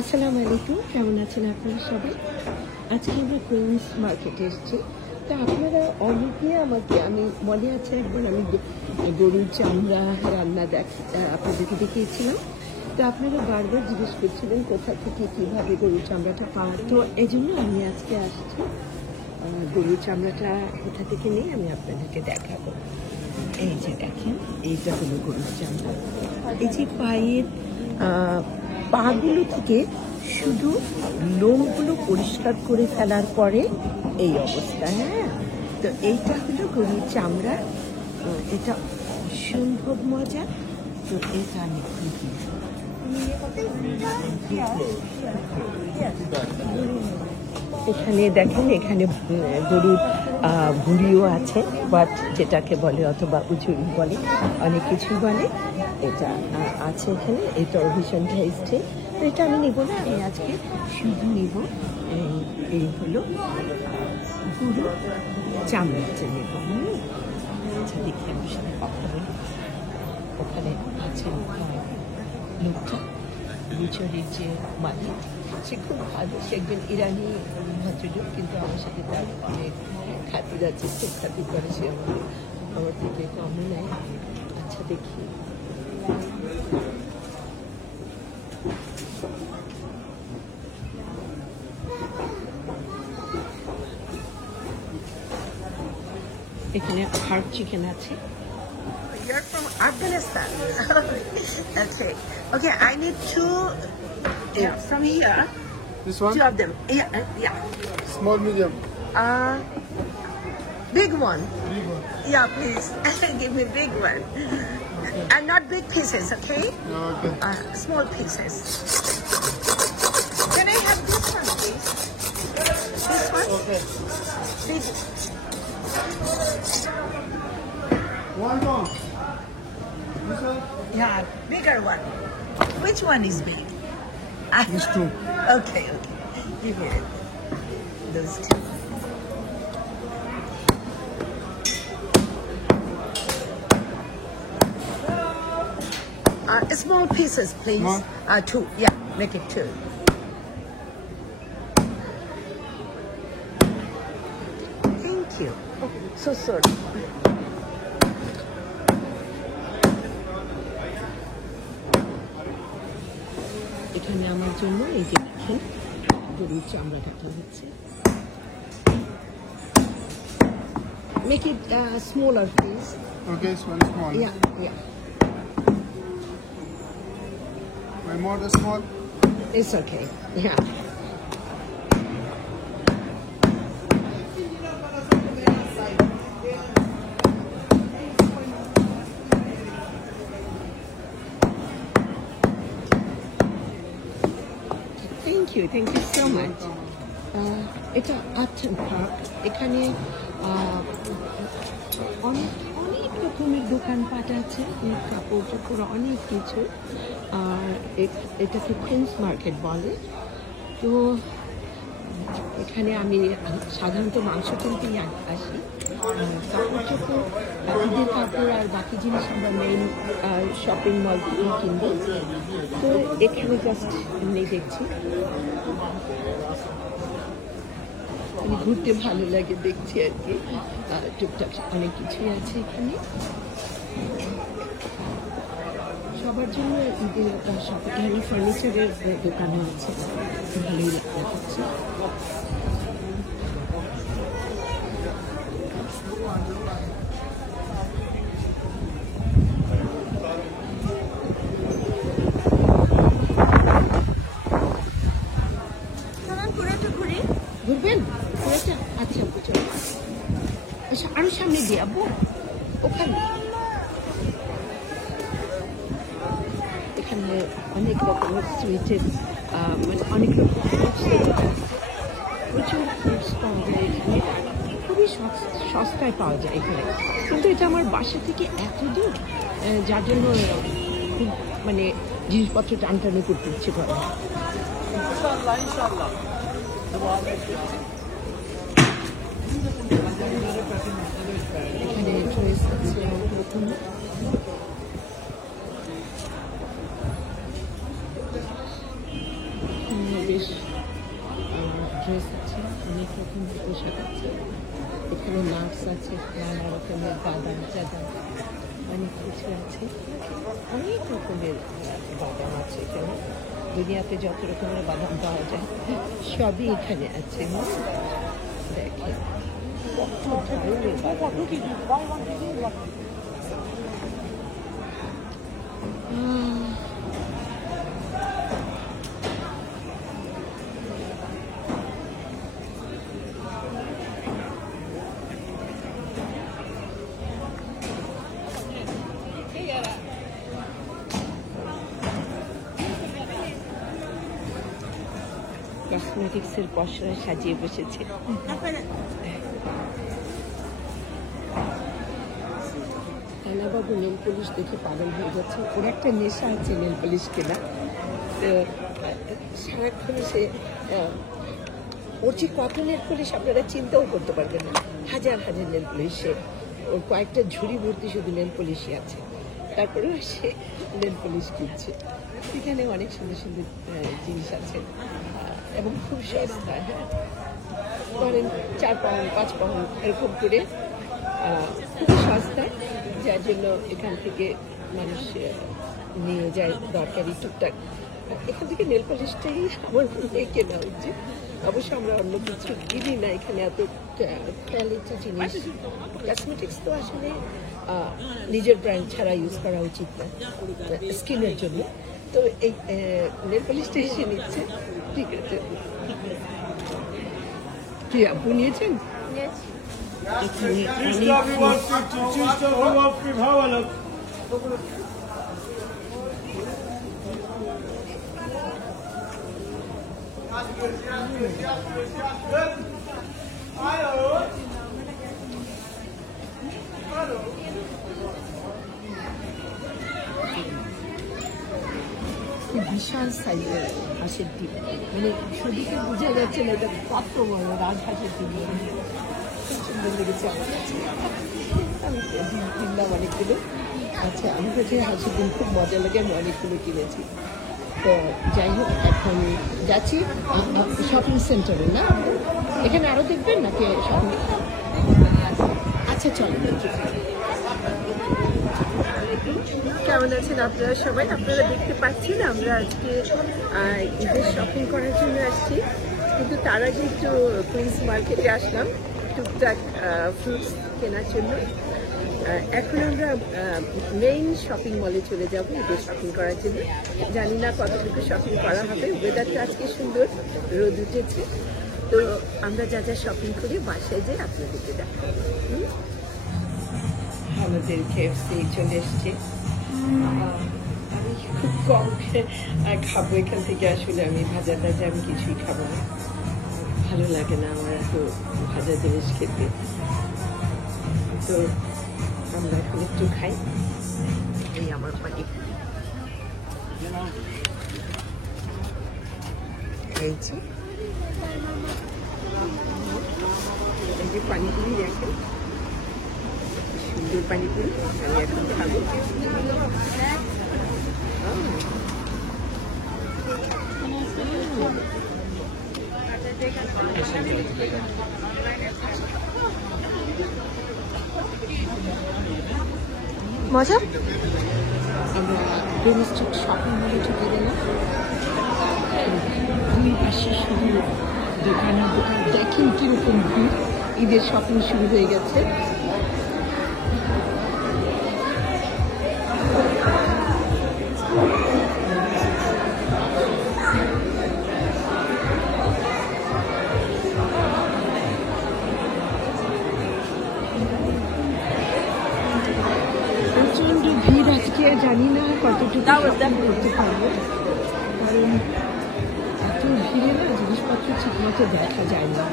আসসালামু আলাইকুম, কেমন আছেন আপনারা সবাই? আজকে আমরা কুইন্স মার্কেটে এসেছি। তা আপনারা অনেকে আমাকে, আমি মনে আছে একবার আমি গরুর চামড়া রান্না আপনাদেরকে দেখিয়েছিলাম। তো আপনারা বারবার জিজ্ঞেস করছিলেন কোথা থেকে কীভাবে গরুর চামড়াটা পাওয়া, তো এই জন্য আমি আজকে আসছি। গরুর চামড়াটা কোথা থেকে নিয়ে আমি আপনাদেরকে দেখাবো। এই যে দেখেন, এইটা হলো গরুর চামড়া। এই যে পায়ের পাগুলো থেকে শুধু লোমগুলো পরিষ্কার করে ফেলার পরে এই অবস্থা। হ্যাঁ, তো এইটা হলো গরুর চামড়া। এটা অসম্ভব মজা। তো এটা আমি এখানে দেখেন, এখানে গরুর ভুঁড়িও আছে, বাট যেটাকে বলে, অথবা উচুরি বলে, অনেক কিছু বলে, এটা আছে এখানে। এটাও ভীষণ টেস্টি। তো এটা আমি নেব না, আমি আজকে শুধু নেব এই হলো গরুর চামড়াটা নেব। আচ্ছা, দেখি আমার সাথে কথা বলি। ওখানে আছে লোকটা, বুচুরির যে মালিক, সে খুব ভালো, সে একজন ইরানি ভদ্রলোক, কিন্তু আমার সাথে তার অনেক খাতির আছে, খুব খাতির করে সে আমার থেকে কমই নেয়। আচ্ছা, দেখি। এখানে হার্ড চিকেন আছে। You're from Afghanistan. Okay. Okay, I need two from here. This one? Two of them. Yeah. Small, medium. Big one. Big one. Yeah, please. Give me big one. Okay. And not big pieces, okay? Okay. Small pieces. Can I have this one, please? This one? Okay. Big. One more. This one? Yeah, bigger one. Which one is big? These two. Okay. Give me it. Those two. Small pieces, please. Small? Two. Yeah, make it two. Thank you. Oh, so sorry. এখানে আমার জন্য এই যে দেখেন গরুর চামড়া কাটা হচ্ছে। Make it smaller, please. Okay, this one is small. Yeah. My more the small. It's okay. Yeah. Thank you so much. এটা আর্টন পার্ক। এখানে অনেক রকমের দোকানপাট আছে, কাপড় টাপড় অনেক কিছু। এটাকে কুইন্স মার্কেট বলে। তো এখানে আমি সাধারণত মাংস কিনতেই আসি। কাপড় চোপড়, ঈদের কাপড় আর বাকি জিনিস আমরা মেইন শপিং মল থেকেই কিনবো। তো এখানে জাস্ট এমনি দেখছি, ঘুরতে ভালো লাগে, দেখছি আর কি। টুকটাক অনেক কিছুই আছে এখানে সবার জন্য। ঈদের এখানে ফার্নিচারের দোকানও আছে, ভালোই লাগছে। ঘুরবেন পুরোটা? আচ্ছা, চলো। আচ্ছা, আরো সামনে দিয়ে আব্বু, ওখানে এখানে অনেক রকমের সুইটের, মানে অনেক রকম প্রচুর ফ্রুটস পাওয়া যায় এখানে, খুবই সস্তায় পাওয়া যায় এখানে। কিন্তু এটা আমার বাসা থেকে এত দূর, যার জন্য খুব মানে জিনিসপত্র টানটানি করতে ইচ্ছে করে। এখানে ড্রেস আছে অনেক রকম। পুলিশ ড্রেস আছে, অনেক রকম পোশাক আছে। এখানে নার্স আছে, নানা রকমের বাদাম টাদাম অনেক কিছু আছে, অনেক রকমের বাদাম আছে এখানে। দুনিয়াতে যত রকমের বাদাম পাওয়া যায় সবই এখানে আছে। দেখেন কত ধরনের বাদাম। কসমেটিক্সের পসরা সাজিয়ে বসেছে। বাবু নেল পলিশ দেখে পাগল হয়ে যাচ্ছে, ওর একটা নেশা আছে নেল পলিশ কেনা। সারাক্ষণ সে ওর যে কত নেল পলিশ আপনারা চিন্তাও করতে পারবেন না, হাজার হাজার নেল পলিশ। ওর কয়েকটা ঝুড়ি ভর্তি শুধু নেল পলিশই আছে, তারপরেও সে নেল পলিশ কিনছে। এখানে অনেক সুন্দর সুন্দর জিনিস আছে এবং খুব সস্তা। হ্যাঁ, ধরেন 4 পাউন্ড 5 পাউন্ড এরকম করে, খুব সস্তা, যার জন্য এখান থেকে মানুষ নিয়ে যায় দরকারি টুকটাক। এখান থেকে নেল পলিশটাই আমার মনে কেনা উচিত। অবশ্য আমরা অন্য কিছু কিনি না এখানে, এত কোয়ালিটি জিনিস। কসমেটিক্স তো আসলে নিজের ব্র্যান্ড ছাড়া ইউজ করা উচিত না স্কিনের জন্য, তো এই নেল পলিশটা এসে নিচ্ছে। ঠিক আছে, কি আপু নিয়েছেন? বিশাল সাইজের হাঁসের ডিম, মানে ছবিতে বোঝা যাচ্ছে না এটা কত বড় রাজহাঁসের ডিম। খুব সুন্দর লেগেছে আমার কাছে, আমি ডিম কিনলাম অনেকগুলো। আচ্ছা, আমার কাছে হাঁসের ডিম খুব মজা লাগে, আমি অনেকগুলো কিনেছি। তো যাই হোক, এখন যাচ্ছি শপিং সেন্টারে। না, এখানে আরও দেখবেন নাকি শপিং? আচ্ছা চলো। কেমন আছেন আপনারা সবাই? আপনারা দেখতে পাচ্ছেন আমরা আজকে ঈদের শপিং করার জন্য আসছি, কিন্তু তার আগে একটু কুইন্স মার্কেটে আসলাম টুকটাক ফ্রুটস কেনার জন্য। এখন আমরা মেইন শপিং মলে চলে যাব ঈদের শপিং করার জন্য। জানি না কতটুকু শপিং করা হবে, ওয়েদারটা আজকে সুন্দর, রোদ উঠেছে। তো আমরা যা যা শপিং করি বাসায় যাই আপনাদেরকে দেখাবো। আমাদের KFC চলে এসছে। আমি খুব কম খাবো এখান থেকে, আসলে আমি ভাজা টাজা আমি কিছুই খাবো না, ভালো লাগে না আমার এত ভাজা জিনিস খেতে। তো আমরা এখন একটু খাই। এই আমার পানি, এই যে পানিপুরি দেখেন, সুন্দর পানিপুরি আমি এখন খাবো। মজা। আমরা ডোমেস্টিক শপিং মলে ঢুকে গেলাম। দুই পাশে শুধু দোকানের দোকান, দেখেন কিরকম ভিড়। ঈদের শপিং শুরু হয়ে গেছে। প্রচন্ড ভিড় আজকে, জানি না কতটুকু করতে পারবো, কারণ এত ভিড়ে না জিনিসপত্র ঠিক মতো দেখা যায় না।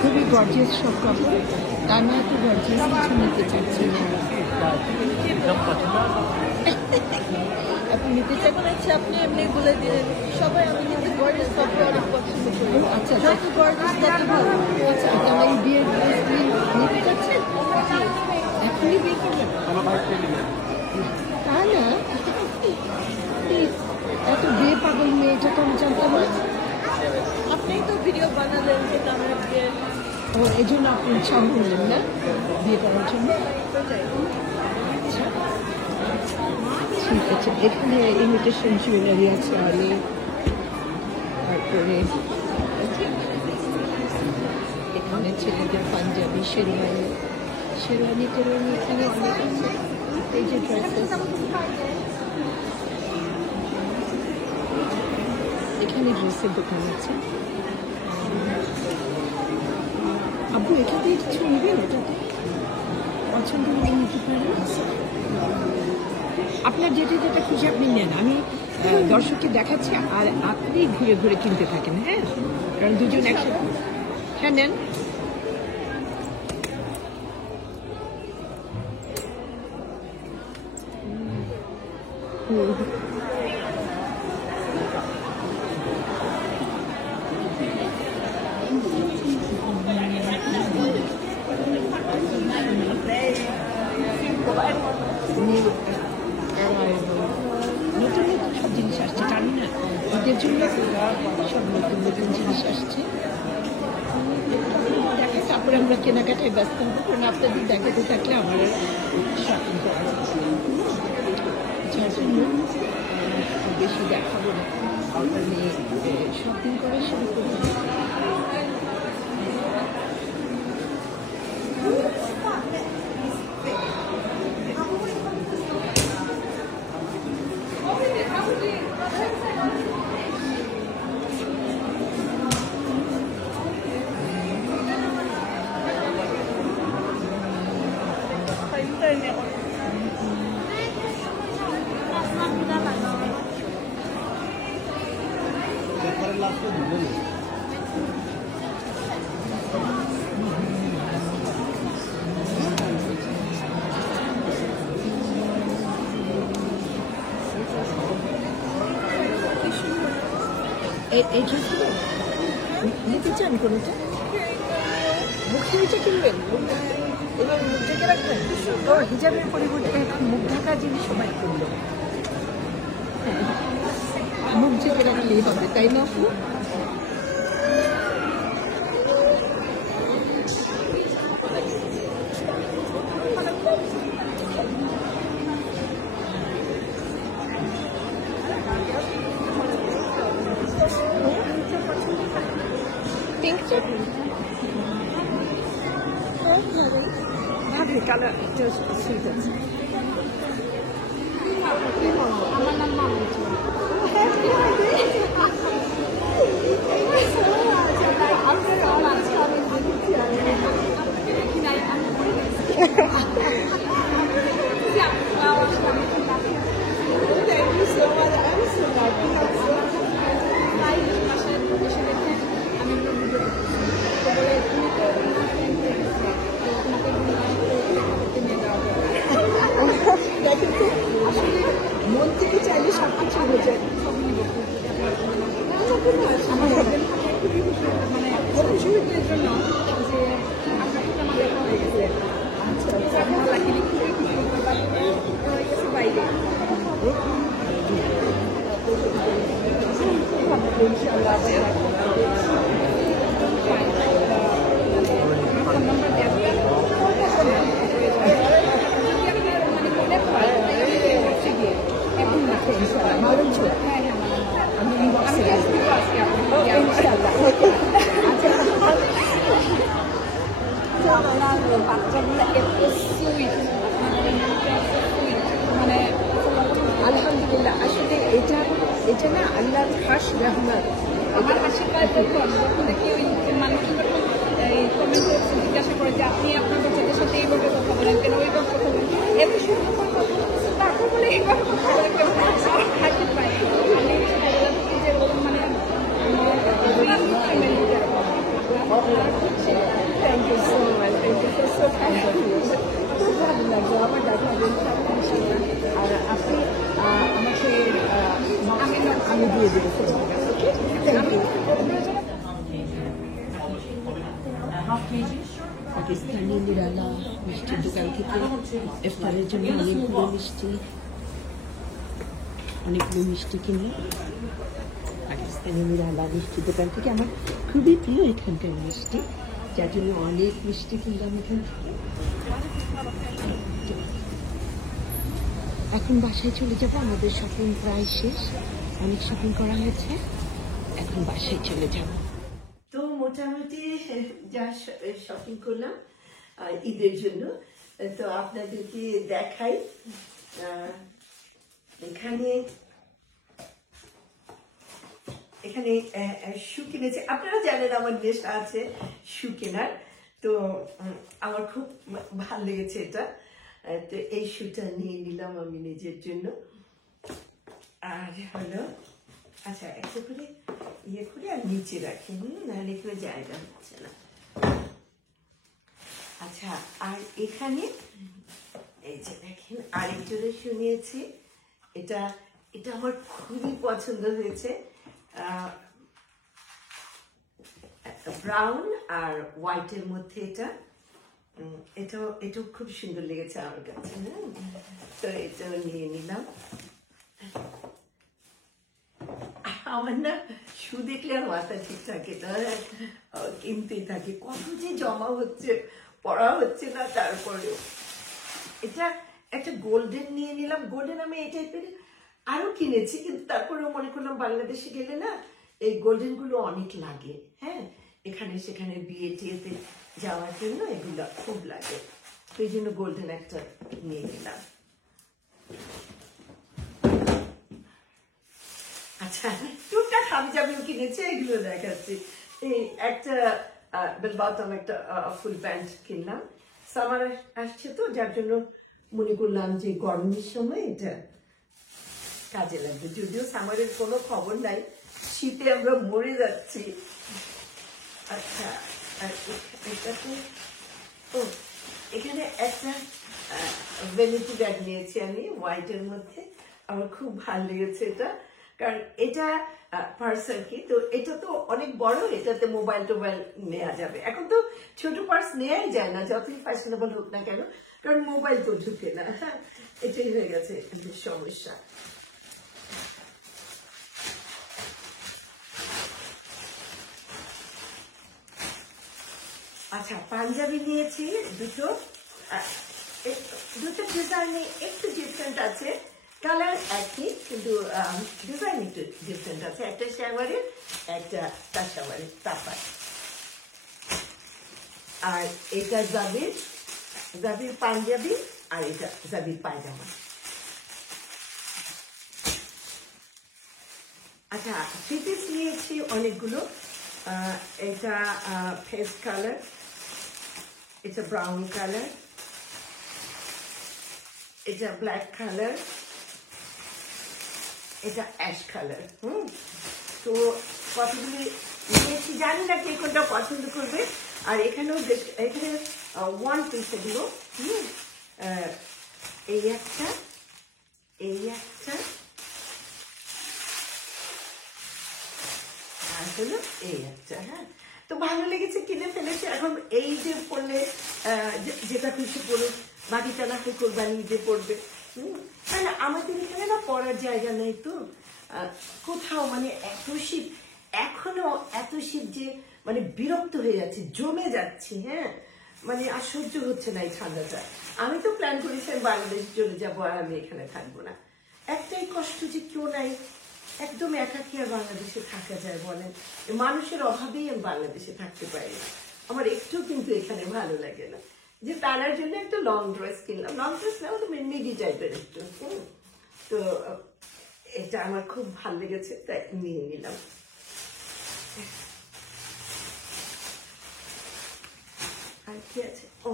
খুবই গর্জিয়াস সব কাপড়, আমি এত গর্জিয়াস কিছু নিতে চাচ্ছি না। আপনি নিতে চান? আচ্ছা, আপনি এমনি বলে দিলেন সবাই, আমি কিন্তু গর্জিয়াস কাপড় অনেক পছন্দ করি। আচ্ছা, যত গর্জিয়াস তত ভালো। আচ্ছা, আমার বিয়ের ড্রেস নিতে চাচ্ছেন? ও এই জন্য আপনি উৎসাহ করলেন না বিয়ে করার জন্য? আচ্ছা ঠিক আছে, এখানে ইমিটেশন জুয়েলারি আছে অনেক, তারপরে এখানে ছেলেদের পাঞ্জাবি শেরওয়ানি টেরওয়ানি এখানে অনেক আছে। এই যে ড্রেসেস, এখানে ড্রেসের দোকান আছে। আব্বু এটা দিয়ে কিছু নেবেন, এটাতে পছন্দ হলে নিতে পারেন। আপনার যেটা যেটা খুশি আপনি নেন, আমি দর্শককে দেখাচ্ছি আর আপনি ঘুরে ঘুরে কিনতে থাকেন। হ্যাঁ, কারণ দুজন একসাথে। হ্যাঁ নেন। নতুন নতুন সব জিনিস আসছে, জানি না ঈদের জন্য সব নতুন নতুন জিনিস আসছে। দেখা তারপরে আমরা কেনাকাটায় ব্যস্ত হবো, কারণ আপনাদের দেখাতে থাকলে আমার শপিং করা যার জন্য বেশি দেখাবো না, আমি শপিং করা শুরু করবো। এই ড্রেসগুলো নিতে চান কোনোটা? মুখে নিচে কিনবেন, এবার মুখ ঢেকে রাখবেন। ও হিজাবের পরিবর্তে এখন মুখ ঢাকা জিনিস সবাই কিনলো। মুখ ঢেকে রাখলেই হবে, তাই না আপু? ভাবি কালার সুইট আছে। আমার নাম মন থেকে চাইলে সব কিছু হয়ে যায়। বাচ্চাগুলো এত সুইট, মানে আলহামদুলিল্লাহ। আসলে এটা না আল্লাহর খাস রহমত। আমার হাসি পায় তখন কেউ মানুষ যখন এই কমেন্ট করছে, জিজ্ঞাসা করে যে আপনি আপনার বাচ্চাদের সাথে এইভাবে কথা বলেন কেন, ওইভাবে কথা বলেন, এত সুন্দর করে কথা বলছে, তারপর বলে এইভাবে কথা বলেন কেন, হাসি পায়। আমি যে মানে thank you so much, thank you so kind of you. খুব ভালো লাগলো আমার দেখাবেন সব কিছু। আর আপনি আমাকে আমি দিয়ে দেবো। ওকে, থ্যাংক ইউ। পাকিস্তানি নিরালা মিষ্টির দোকান থেকে ইফতারের জন্য অনেকগুলো মিষ্টি কিনলাম। পাকিস্তানি নিরালা মিষ্টির দোকান থেকে আমার খুবই প্রিয় এখানকার মিষ্টি। যার জন্য অনেক মিষ্টি কিনলাম এখান থেকে। এখন বাসায় চলে যাব, আমাদের শপিং প্রায় শেষ, অনেক শপিং করা হয়েছে, এখন বাসায় চলে যাব। তো মোটামুটি যা শপিং করলাম ঈদের জন্য, তো আপনাদেরকে দেখাই। এখানে এখানে শু কিনেছে, আপনারা জানেন আমার নেশা আছে শু কেনার, তো আমার খুব ভালো লেগেছে এটা, তো এই শুটা নিয়ে নিলাম আমি নিজের জন্য। আর হলো আচ্ছা একটা করে ইয়ে করে আর নিচে রাখি, নাহলে করে জায়গা হচ্ছে না। আচ্ছা আর এখানে এই যে দেখেন আরেকটা শু নিয়েছি, এটা এটা আমার খুবই পছন্দ হয়েছে, ব্রাউন আর হোয়াইটের মধ্যে এটা, এটাও খুব সুন্দর লেগেছে আমার কাছে। তো এটাও নিয়ে নিলাম। আমার না শু দেখলে আর মাথা ঠিক থাকে না, কিনতেই থাকে, কত যে জমা হচ্ছে, পড়া হচ্ছে না, তারপরেও এটা একটা গোল্ডেন নিয়ে নিলাম। গোল্ডেন আমি এই টাইপের আরো কিনেছি, কিন্তু তারপরেও মনে করলাম বাংলাদেশে গেলে না এই গোল্ডেন গুলো অনেক লাগে, হ্যাঁ, এখানে সেখানে বিয়ে টিয়েতে যাওয়ার জন্য এগুলো খুব লাগে, তো এই জন্য গোল্ডেন একটা নিয়ে নিলাম। আচ্ছা টুকটাক হাবিজাবিও কিনেছি, এগুলো দেখাচ্ছি। এই একটা বেল বটম একটা ফুল প্যান্ট কিনলাম, সামার আসছে তো, যার জন্য মনে করলাম যে গরমের সময় এটা কাজে লাগবে, যদিও সামারের কোনো খবর নাই, শীতে আমরা মরে যাচ্ছি। আচ্ছা আর এটাতে ও এখানে একটা ভ্যানিটি ব্যাগ নিয়েছি আমি হোয়াইটের মধ্যে, আমার খুব ভালো লেগেছে এটা, কারণ এটা পার্স আর কি, তো এটা তো অনেক বড়, এটাতে মোবাইল টোবাইল নেওয়া যাবে। এখন তো ছোট পার্স নেওয়াই যায় না, যতই ফ্যাশনেবল হোক না কেন, কারণ মোবাইল তো ঢুকে না, হ্যাঁ, এটাই হয়ে গেছে সমস্যা। আচ্ছা পাঞ্জাবি নিয়েছি দুটো, দুটো ডিজাইনে একটু ডিফারেন্ট আছে, কালার একই কিন্তু ডিজাইন একটু ডিফারেন্ট আছে, একটা শেওয়ারের একটা কাঁসাওয়ারের তাপার। আর এটা জাবির পাঞ্জাবি, আর এটা জাবির পায়জামা। আচ্ছা থ্রি পিস নিয়েছি অনেকগুলো, এটা ফেস কালার, এটা ব্রাউন কালার, এটা ব্ল্যাক কালার, এটা অ্যাশ কালার। তো কতগুলি নিয়েছি, জানি না কে কোনটা পছন্দ করবে। আর এখানেও এখানে ওয়ান পিস এগুলো, এই একটা, এই একটা, আর হলো এই একটা, হ্যাঁ, তো ভালো লেগেছে, কিনে ফেলেছি। এখন এই যে পড়লে যেটা খুশি পড়ুক, বাকিটা না হয় কোরবানি ঈদে পড়বে, না আমাদের এখানে না পড়ার জায়গা নেই তো কোথাও, মানে এত শীত, এখনো এত শীত যে মানে বিরক্ত হয়ে যাচ্ছে, জমে যাচ্ছি, হ্যাঁ, মানে আর সহ্য হচ্ছে না এই ঠান্ডাটা। আমি তো প্ল্যান করেছি আমি বাংলাদেশ চলে যাবো, আর আমি এখানে থাকবো না। একটাই কষ্ট যে কেউ নাই, একদম একাকি আর বাংলাদেশে থাকা যায় বলেন, মানুষের অভাবেই আমি বাংলাদেশে থাকতে পারি না, আমার একটু কিন্তু এখানে ভালো লাগে না। যে তার জন্য একটা লং ড্রেস কিনলাম, লং ড্রেস না হলে মিডি টাইপের একটু, তো এটা আমার খুব ভালো লেগেছে, তাই নিয়ে নিলাম। আর কি আছে, ও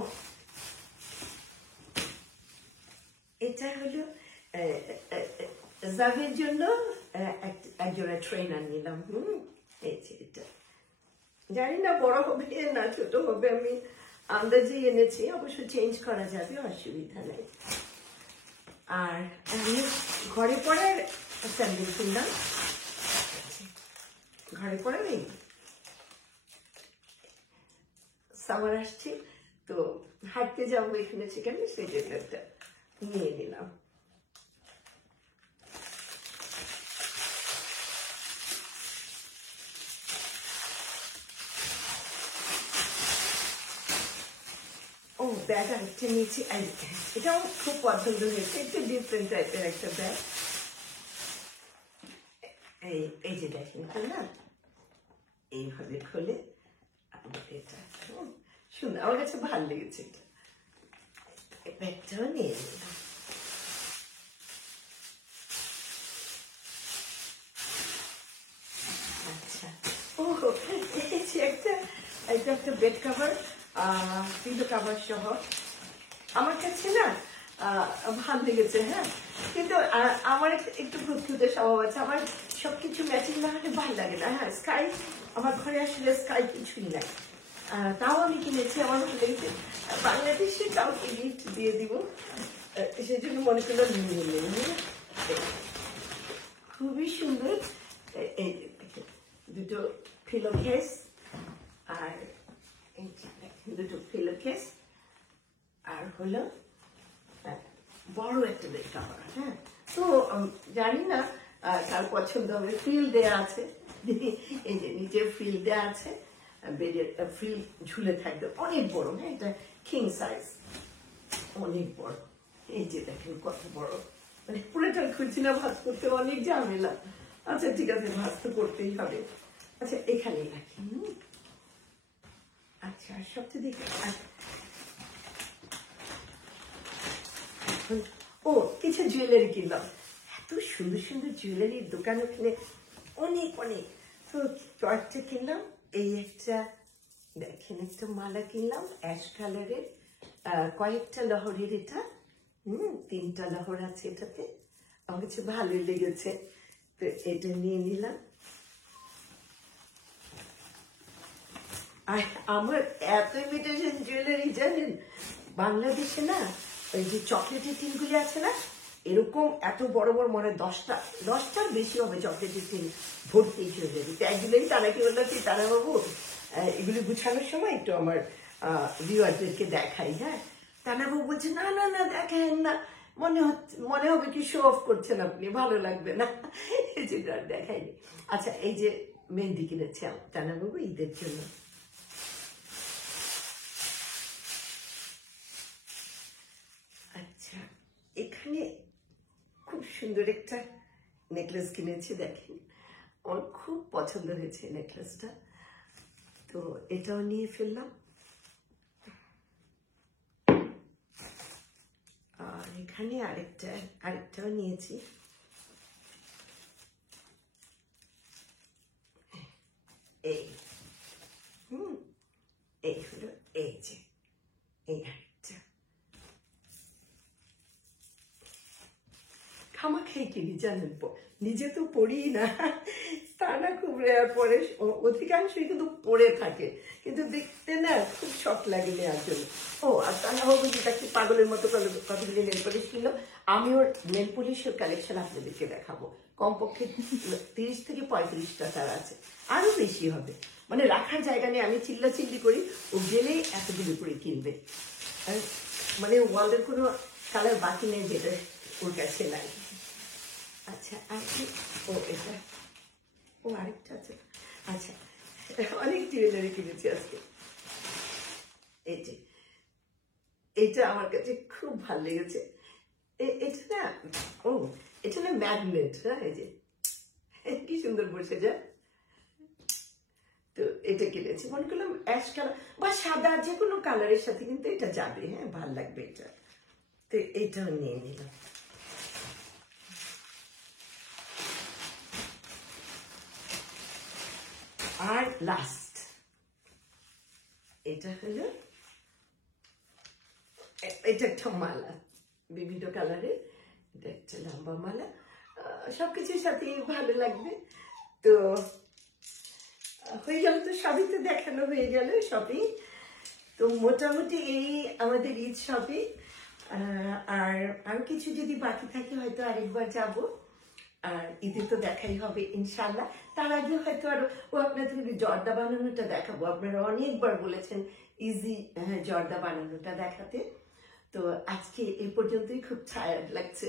এটা হলো জাভের জন্য একজোড়া ট্রেনার নিলাম, এই যে এটা, জানি না বড় হবে না ছোট হবে, আমি আন্দাজে এনেছি, অবশ্য চেঞ্জ করা যাবে, অসুবিধা নেই। আর আমি ঘরে পড়ার স্যান্ডেল কিনলাম, ঘরে পড়ার এই সামার আসছে তো হাঁটতে যাবো এখানে সেখানে, সেই জন্য একটা নিয়ে নিলাম। ব্যাগ আরেকটা নিয়েছি, এটাও খুব পছন্দ হয়েছে, একটু ডিফারেন্ট টাইপের একটা ব্যাগ। এই যে দেখেন না, এইভাবে খোলে এটা সুন্দর, আমার কাছে ভালো লেগেছে এটা। ব্যাগটাও নিয়ে নিলাম। আচ্ছা, ও এই যে এটা একটা বেড কাভার, পিলো কাভার সহ। আমার কাছে না ভালো লেগেছে, হ্যাঁ, কিন্তু আমার একটু খুঁতখুঁতে স্বভাব আছে, আমার সবকিছু ম্যাচিং না হলে ভালো লাগে না। হ্যাঁ, স্কাই আমার ঘরে আসলে স্কাই কিছুই নাই, তাও আমি কিনেছি, আমার ভালো লেগেছে। বাংলাদেশে কাউকে গিফট দিয়ে দিব, সেই জন্য মনে করলাম নিয়ে নেই। খুবই সুন্দর। এই দুটো পিলো কেস, আর দুটো পিলো কেস, আর হলো বড় একটা বেড কাভার। হ্যাঁ, তো জানি না কার পছন্দ হবে। ফ্রিল দেয়া আছে, এই যে নিচে ফ্রিল দেয়া আছে, বেডের ফ্রিল ঝুলে থাকবে, অনেক বড়। হ্যাঁ, এটা কিং সাইজ, অনেক বড়। এই যে দেখেন কত বড়, মানে পুরোটা খুঁজছি না, ভাঁজ করতে অনেক ঝামেলা। আচ্ছা ঠিক আছে, ভাঁজ তো করতেই হবে। আচ্ছা এখানেই রাখি। আচ্ছা, সবচেয়ে দেখি ও কিছু জুয়েলারি কিনলাম। এত সুন্দর সুন্দর জুয়েলারির দোকান ওখানে অনেক অনেক। তো কয়েকটা কিনলাম। এই একটা দেখেন, একটা মালা কিনলাম অ্যাশ কালারের, কয়েকটা লহরের। এটা 3টা লহর আছে এটাতে, আমার কাছে ভালোই লেগেছে, তো এটা নিয়ে নিলাম। আর আমার এত ইমিটেশন জুয়েলারি জানেন, বাংলাদেশে না ওই যে চকলেটের টিনগুলি আছে না, এরকম এত বড় বড়, মনে 10টার বেশি হবে চকলেটের টিন ভর্তি জুয়েলারি। তো একদিন তারা কি বললো কি, তারা বাবু এগুলি গুছানোর সময় একটু আমার ভিউয়ারদেরকে দেখাই। হ্যাঁ, তারা বাবু বলছে না না না দেখায় না, মনে হবে কি শো অফ করছেন আপনি, ভালো লাগবে না, এই যে দেখাইনি। আচ্ছা, এই যে মেহেন্দি কিনেছি টানা বাবু ঈদের জন্য। আচ্ছা, এখানে খুব সুন্দর একটা নেকলেস কিনেছি, দেখেন আমার খুব পছন্দ হয়েছে নেকলেসটা, তো এটাও নিয়ে ফেললাম। আর এখানে আরেকটাও নিয়েছি। এই এই হলো, এই যে এই আরেকটা খামাখাই কিনি জানেন, নিজে তো পড়ি না, তা না, খুব রেয়ার পরে, অধিকাংশই কিন্তু পড়ে থাকে, কিন্তু দেখতে না খুব শখ লাগে নেওয়ার জন্য। ও আর তা না হোক, যেটা কি পাগলের মতো কতগুলি নেল পলিশ কিনলো। আমি ওর নেল পলিশের কালেকশন আপনাদেরকে দেখাবো, কমপক্ষে 30 থেকে 35টা তার আছে, আরো বেশি হবে, মানে রাখার জায়গা নেই। আমি চিল্লাচিল্লি করি, ও গেলেই এতগুলি করে কিনবে, মানে ওয়ার্ল্ডের কোনো কালার বাকি নেই যেটা ওর কাছে নাই। আচ্ছা, আর কি, ও এটা, ও আরেকটা আছে। আচ্ছা, অনেক জুয়েলারি কিনেছি আজকে। এই যে এটা আমার কাছে খুব ভালো লেগেছে। এটা না, ও এটা না ম্যাগনেট। হ্যাঁ, এই যে কি সুন্দর বসে যায়। তো এটা কিনেছি, মনে করলাম অ্যাশ কালার বা সাদা যে কোনো কালারের সাথে কিন্তু এটা যাবে। হ্যাঁ, ভালো লাগবে এটা, তো এইটাও নিয়ে নিলাম। আর লাস্ট এটা হলো, এটা একটা মালা বিভিন্ন কালারের, এটা একটা লম্বা মালা, সবকিছুর সাথে ভালো লাগবে। তো হয়ে গেল, তো সবই তো দেখানো হয়ে গেল শপিং। তো মোটামুটি এই আমাদের ঈদ শপিং। আর কিছু যদি বাকি থাকে হয়তো আরেকবার যাব, আর ঈদে তো দেখাই হবে ইনশাল্লাহ। তার আগে হয়তো আরো আপনাদের জর্দা বানানোটা দেখাবো। আপনারা অনেকবার বলেছেন ইজি জর্দা বানানোটা দেখাতে। তো আজকে এ পর্যন্তই, খুব টায়ার্ড লাগছে।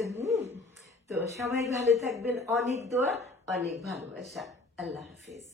তো সবাই ভালো থাকবেন, অনেক দোয়া, অনেক ভালোবাসা। আল্লাহ হাফিজ।